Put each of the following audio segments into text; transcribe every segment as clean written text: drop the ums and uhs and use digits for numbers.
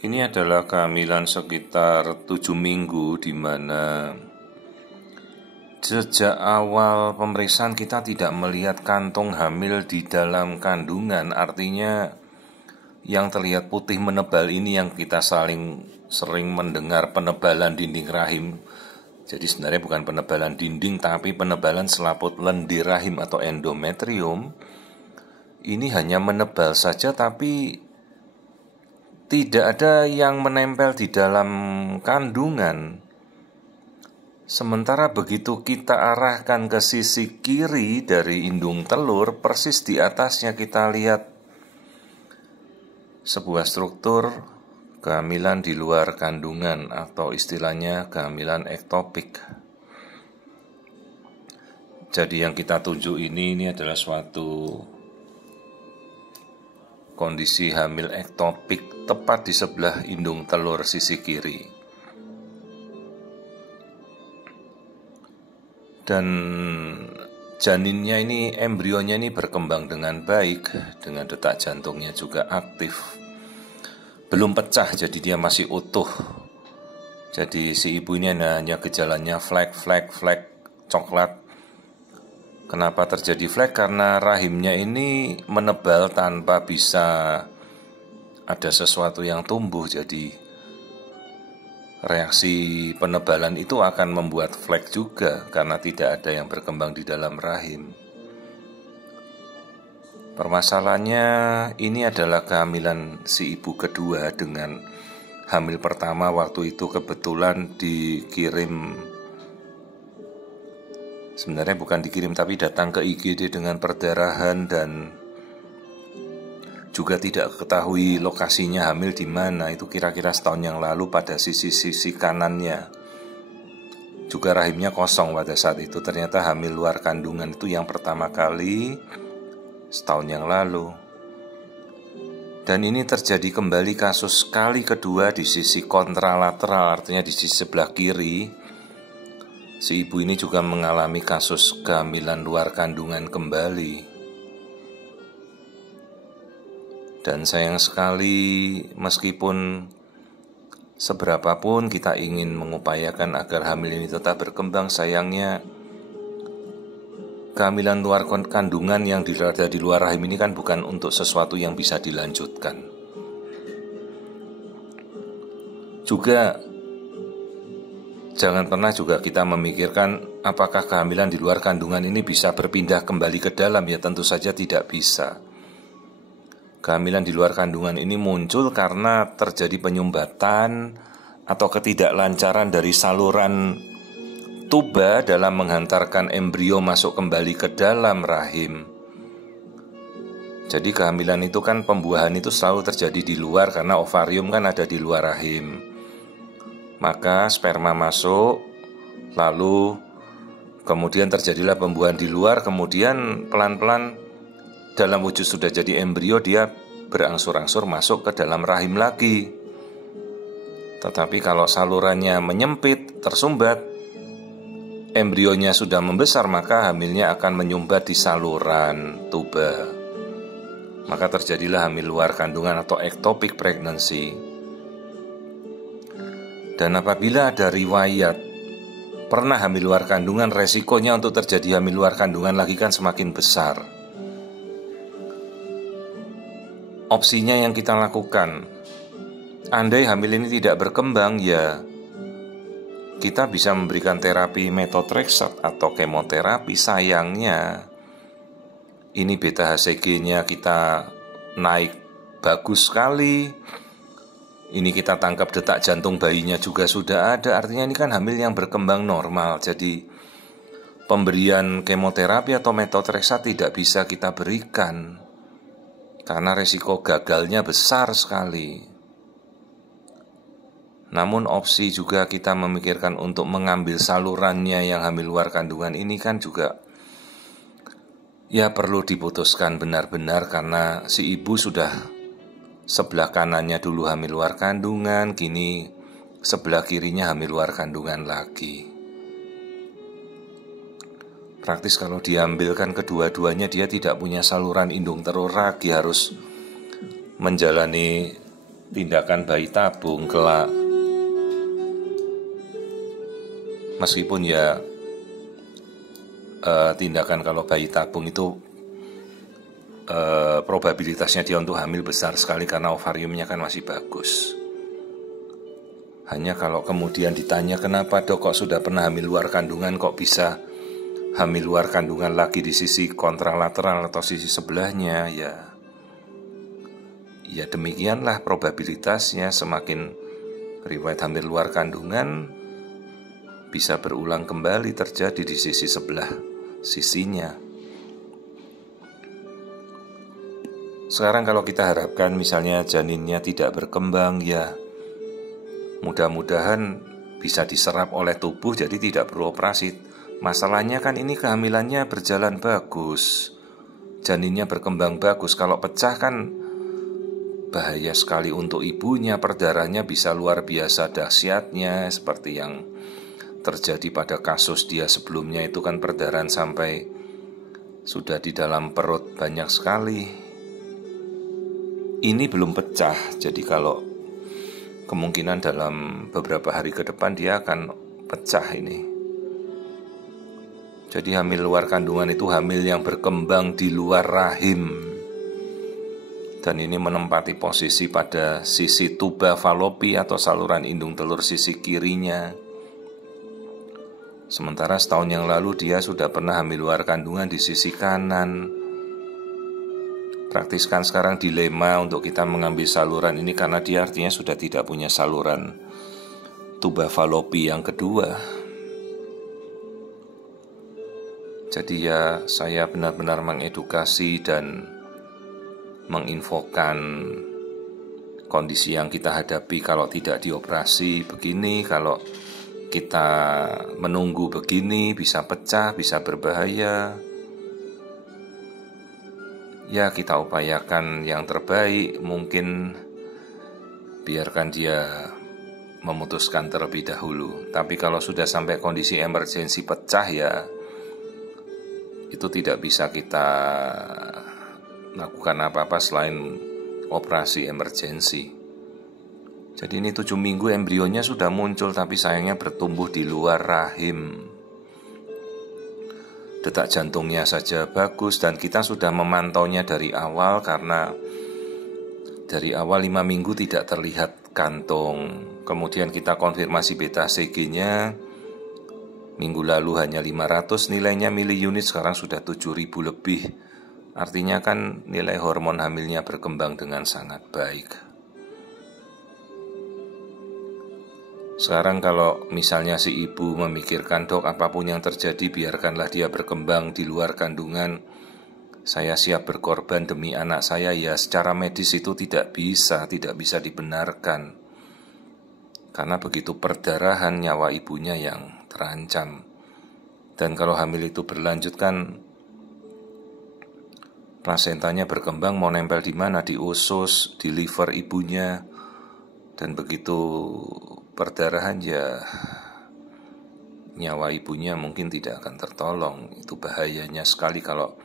Ini adalah kehamilan sekitar 7 minggu, di mana sejak awal pemeriksaan kita tidak melihat kantung hamil di dalam kandungan. Artinya yang terlihat putih menebal ini yang kita sering mendengar penebalan dinding rahim. Jadi sebenarnya bukan penebalan dinding, tapi penebalan selaput lendir rahim atau endometrium. Ini hanya menebal saja, tapi tidak ada yang menempel di dalam kandungan. Sementara begitu kita arahkan ke sisi kiri dari indung telur, persis di atasnya kita lihat sebuah struktur kehamilan di luar kandungan, atau istilahnya kehamilan ektopik. Jadi yang kita tunjuk ini adalah suatu kondisi hamil ektopik tepat di sebelah indung telur sisi kiri. Dan janinnya ini, embrionya ini berkembang dengan baik, dengan detak jantungnya juga aktif. Belum pecah, jadi dia masih utuh. Jadi si ibu ini hanya gejalanya flek coklat. Kenapa terjadi flek? Karena rahimnya ini menebal tanpa bisa ada sesuatu yang tumbuh. Jadi reaksi penebalan itu akan membuat flek juga, karena tidak ada yang berkembang di dalam rahim. Permasalahannya, ini adalah kehamilan si ibu kedua. Dengan hamil pertama waktu itu kebetulan dikirim, sebenarnya bukan dikirim tapi datang ke IGD dengan perdarahan, dan juga tidak ketahui lokasinya hamil di mana. Itu kira-kira setahun yang lalu pada sisi kanannya. Juga rahimnya kosong pada saat itu. Ternyata hamil luar kandungan itu yang pertama kali setahun yang lalu. Dan ini terjadi kembali kasus kali kedua di sisi kontralateral, artinya di sisi sebelah kiri. Si ibu ini juga mengalami kasus kehamilan luar kandungan kembali. Dan sayang sekali, meskipun seberapapun kita ingin mengupayakan agar hamil ini tetap berkembang, sayangnya kehamilan luar kandungan yang ada di luar rahim ini kan bukan untuk sesuatu yang bisa dilanjutkan. Juga jangan pernah juga kita memikirkan apakah kehamilan di luar kandungan ini bisa berpindah kembali ke dalam. Ya tentu saja tidak bisa. Kehamilan di luar kandungan ini muncul karena terjadi penyumbatan atau ketidaklancaran dari saluran tuba dalam menghantarkan embrio masuk kembali ke dalam rahim. Jadi kehamilan itu kan, pembuahan itu selalu terjadi di luar, karena ovarium kan ada di luar rahim. Maka sperma masuk, lalu kemudian terjadilah pembuahan di luar, kemudian pelan-pelan dalam wujud sudah jadi embrio, dia berangsur-angsur masuk ke dalam rahim lagi. Tetapi kalau salurannya menyempit, tersumbat, embrionya sudah membesar, maka hamilnya akan menyumbat di saluran tuba. Maka terjadilah hamil luar kandungan atau ectopic pregnancy. Dan apabila ada riwayat pernah hamil luar kandungan, resikonya untuk terjadi hamil luar kandungan lagi kan semakin besar. Opsinya yang kita lakukan, andai hamil ini tidak berkembang, ya kita bisa memberikan terapi methotrexate atau kemoterapi. Sayangnya ini beta HCG-nya kita naik bagus sekali. Ini kita tangkap detak jantung bayinya juga sudah ada. Artinya ini kan hamil yang berkembang normal. Jadi pemberian kemoterapi atau methotrexate tidak bisa kita berikan karena resiko gagalnya besar sekali. Namun opsi juga kita memikirkan untuk mengambil salurannya yang hamil luar kandungan ini kan juga ya perlu diputuskan benar-benar, karena si ibu sudah sebelah kanannya dulu hamil luar kandungan, kini sebelah kirinya hamil luar kandungan lagi. Praktis kalau diambilkan kedua-duanya, dia tidak punya saluran indung telur lagi, harus menjalani tindakan bayi tabung kelak. Meskipun ya tindakan kalau bayi tabung itu probabilitasnya dia untuk hamil besar sekali karena ovariumnya kan masih bagus. Hanya kalau kemudian ditanya kenapa dok kok sudah pernah hamil luar kandungan kok bisa hamil luar kandungan lagi di sisi kontralateral atau sisi sebelahnya, ya demikianlah probabilitasnya. Semakin riwayat hamil luar kandungan bisa berulang kembali terjadi di sisi sebelah sisinya. Sekarang kalau kita harapkan misalnya janinnya tidak berkembang, ya mudah-mudahan bisa diserap oleh tubuh jadi tidak perlu operasi. Masalahnya kan ini kehamilannya berjalan bagus, janinnya berkembang bagus. Kalau pecah kan bahaya sekali untuk ibunya, perdarahannya bisa luar biasa dahsyatnya, seperti yang terjadi pada kasus dia sebelumnya itu kan perdarahan sampai sudah di dalam perut banyak sekali. Ini belum pecah, jadi kalau kemungkinan dalam beberapa hari ke depan dia akan pecah ini. Jadi hamil luar kandungan itu hamil yang berkembang di luar rahim, dan ini menempati posisi pada sisi tuba falopi atau saluran indung telur sisi kirinya. Sementara setahun yang lalu dia sudah pernah hamil luar kandungan di sisi kanan. Praktiskan sekarang dilema untuk kita mengambil saluran ini karena dia artinya sudah tidak punya saluran tuba falopi yang kedua. Jadi ya saya benar-benar mengedukasi dan menginfokan kondisi yang kita hadapi kalau tidak dioperasi begini, kalau kita menunggu begini bisa pecah, bisa berbahaya. Ya kita upayakan yang terbaik, mungkin biarkan dia memutuskan terlebih dahulu. Tapi kalau sudah sampai kondisi emergensi pecah, ya itu tidak bisa kita lakukan apa-apa selain operasi emergensi. Jadi ini 7 minggu embrionya sudah muncul, tapi sayangnya bertumbuh di luar rahim. Detak jantungnya saja bagus dan kita sudah memantaunya dari awal, karena dari awal 5 minggu tidak terlihat kantung. Kemudian kita konfirmasi beta CG-nya, minggu lalu hanya 500 nilainya miliunit, sekarang sudah 7.000 lebih. Artinya kan nilai hormon hamilnya berkembang dengan sangat baik. Sekarang kalau misalnya si ibu memikirkan, dok apapun yang terjadi biarkanlah dia berkembang di luar kandungan, saya siap berkorban demi anak saya, ya secara medis itu tidak bisa dibenarkan. Karena begitu perdarahan nyawa ibunya yang terancam. Dan kalau hamil itu berlanjut kan plasentanya berkembang mau nempel di mana, di usus, di liver ibunya. Dan begitu perdarahan ya nyawa ibunya mungkin tidak akan tertolong. Itu bahayanya sekali kalau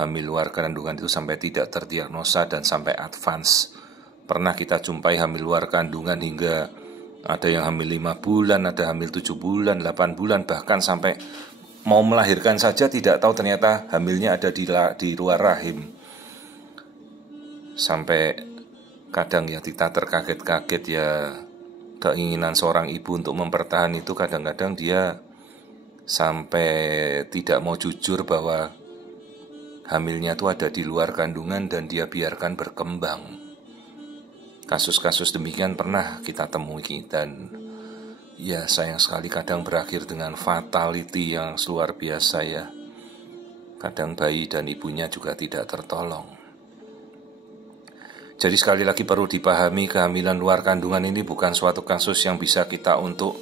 hamil luar kandungan itu sampai tidak terdiagnosa dan sampai advance. Pernah kita jumpai hamil luar kandungan hingga ada yang hamil 5 bulan, ada hamil 7 bulan, 8 bulan, bahkan sampai mau melahirkan saja tidak tahu ternyata hamilnya ada di luar rahim. Sampai kadang ya kita terkaget-kaget, ya keinginan seorang ibu untuk mempertahankan itu kadang-kadang dia sampai tidak mau jujur bahwa hamilnya itu ada di luar kandungan dan dia biarkan berkembang. Kasus-kasus demikian pernah kita temui, dan ya sayang sekali kadang berakhir dengan fatality yang luar biasa ya. Kadang bayi dan ibunya juga tidak tertolong. Jadi sekali lagi perlu dipahami, kehamilan luar kandungan ini bukan suatu kasus yang bisa kita untuk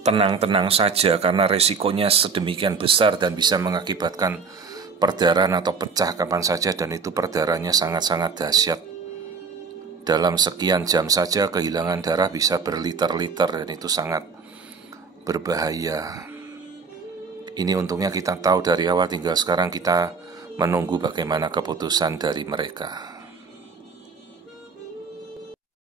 tenang-tenang saja, karena resikonya sedemikian besar dan bisa mengakibatkan perdarahan atau pecah kapan saja, dan itu perdarahannya sangat-sangat dahsyat. Dalam sekian jam saja kehilangan darah bisa berliter-liter dan itu sangat berbahaya. Ini untungnya kita tahu dari awal, tinggal sekarang kita menunggu bagaimana keputusan dari mereka.